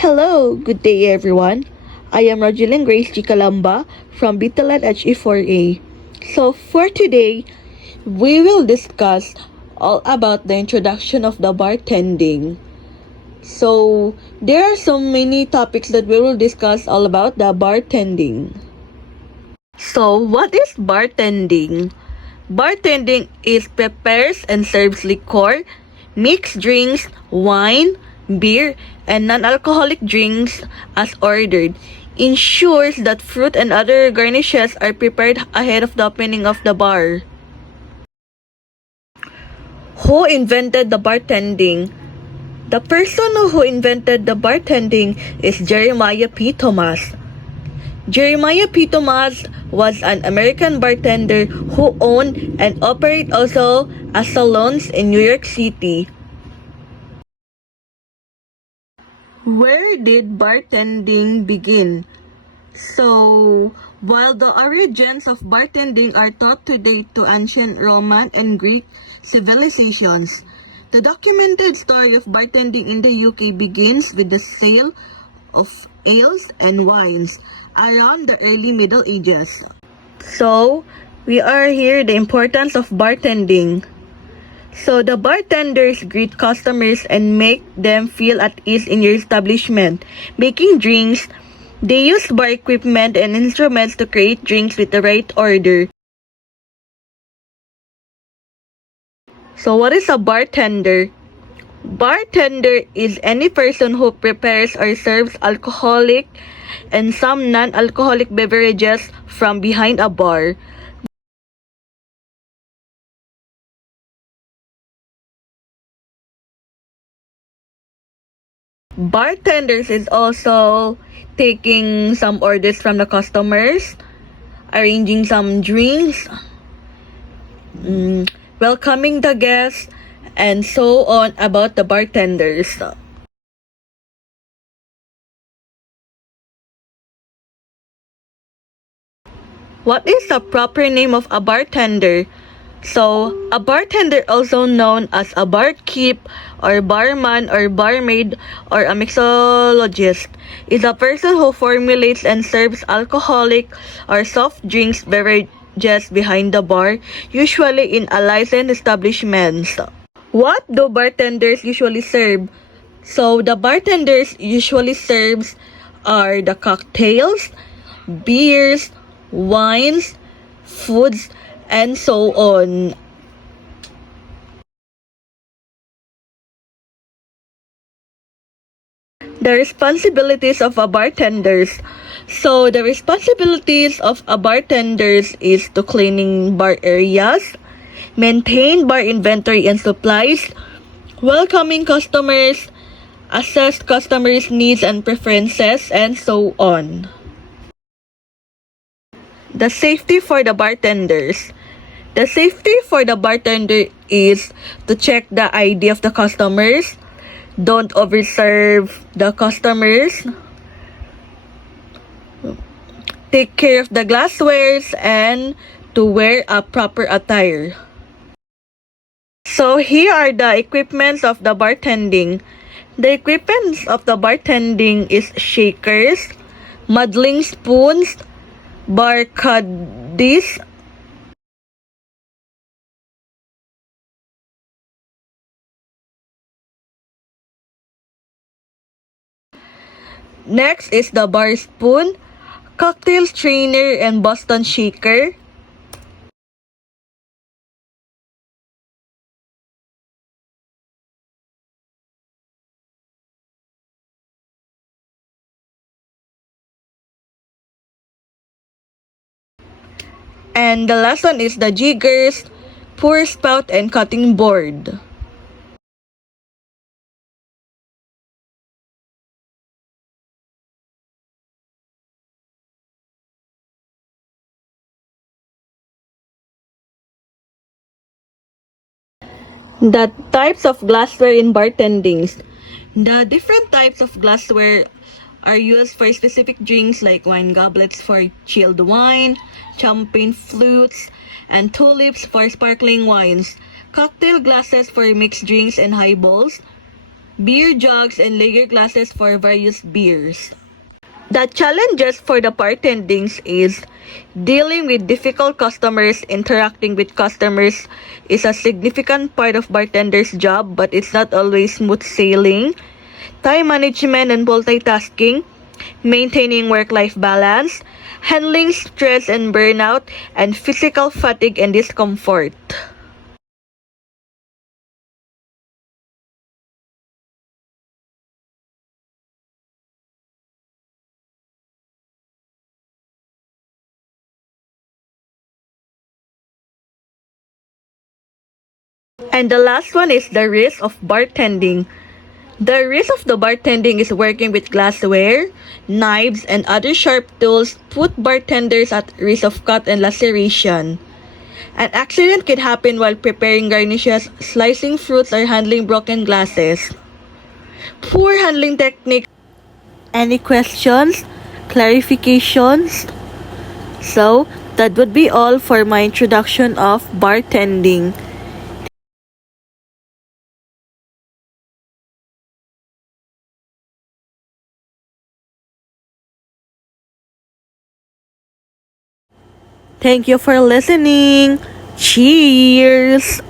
Hello, good day everyone. I am Rogelyn Grace G. Calamba from Bitalan HE4A. So for today, we will discuss all about the introduction of the bartending. So there are so many topics that we will discuss all about the bartending. So what is bartending? Bartending is prepares and serves liquor, mixed drinks, wine, beer, and non-alcoholic drinks as ordered. Ensures that fruit and other garnishes are prepared ahead of the opening of the bar. Who invented the bartending? The person who invented the bartending is Jeremiah P. Thomas. Jeremiah P. Thomas was an American bartender who owned and operated also as salons in New York City. Where did bartending begin? So, while the origins of bartending are thought to date to ancient Roman and Greek civilizations, the documented story of bartending in the UK begins with the sale of ales and wines around the early Middle Ages. So, we are here the importance of bartending. So, the bartenders greet customers and make them feel at ease in your establishment. Making drinks, they use bar equipment and instruments to create drinks with the right order. So, what is a bartender? Bartender is any person who prepares or serves alcoholic and some non-alcoholic beverages from behind a bar. Bartenders is also taking some orders from the customers, arranging some drinks, welcoming the guests, and so on about the bartenders. What is the proper name of a bartender? So, a bartender, also known as a barkeep or barman or barmaid or a mixologist, is a person who formulates and serves alcoholic or soft drinks beverages behind the bar, usually in a licensed establishments. What do bartenders usually serve? So, the bartenders usually serves are the cocktails, beers, wines, foods, and so on. The responsibilities of a bartenders. So the responsibilities of a bartenders is to cleaning bar areas, maintain bar inventory and supplies, welcoming customers, assess customers' needs and preferences, and so on. The safety for the bartenders. The safety for the bartender is to check the ID of the customers, don't overserve the customers, take care of the glasswares, and to wear a proper attire. So here are the equipments of the bartending. The equipments of the bartending is shakers, muddling spoons, bar caddies, next is the bar spoon, cocktail strainer, and Boston shaker. And the last one is the jiggers, pour spout, and cutting board. The types of glassware in bartending. The different types of glassware are used for specific drinks like wine goblets for chilled wine, champagne flutes, and tulips for sparkling wines, cocktail glasses for mixed drinks and highballs, beer jugs, and lager glasses for various beers. The challenges for the bartendings is dealing with difficult customers. Interacting with customers is a significant part of bartender's job, but it's not always smooth sailing. Time management and multitasking, maintaining work-life balance, handling stress and burnout, and physical fatigue and discomfort. And the last one is the risk of bartending. The risk of the bartending is working with glassware, knives, and other sharp tools put bartenders at risk of cut and laceration. An accident can happen while preparing garnishes, slicing fruits, or handling broken glasses. Poor handling technique. Any questions? Clarifications? So, that would be all for my introduction of bartending. Thank you for listening. Cheers!